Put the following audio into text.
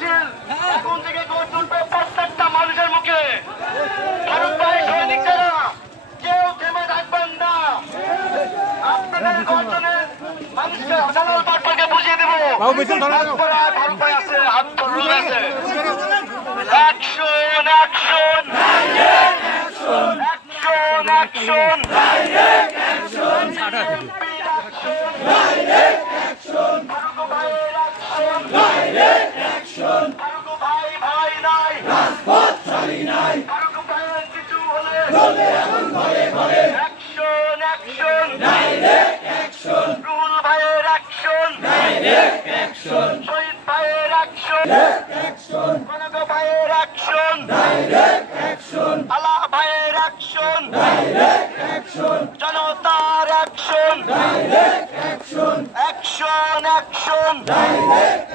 মিছিল এখন থেকে গড়ে উঠবে প্রত্যেকটা মানুষের মুখে। ফারুক ভাই সৈনিক যারা কেউ থেমে থাকবেন না। আপনাদের গর্জনে মানুষকে জালাল বাটপাকে বুঝিয়ে দেবো। ফারুক ভাই আছে, হাত রোল আছে। Action action action action direct action direct action Farooq ভাইয়ের অ্যাকশন ডাইরেক্ট অ্যাকশন ফারুক ভাই ভাই নাই রাজপথ ছাড়ি নাই ফারুক ভাইয়ের কিছু হলে চলে এখন ঘরে ঘরে action action direct action Ruhul ভাইয়ের অ্যাকশন ডাইরেক্ট অ্যাকশন শহীদ ভাইয়ের অ্যাকশন ডাইরেক্ট অ্যাকশন কনক ভাইয়ের অ্যাকশন ডাইরেক্ট অ্যাকশন আলা ভাইয়ের অ্যাকশন ডাইরেক্ট অ্যাকশন জনতার action direct action action action direct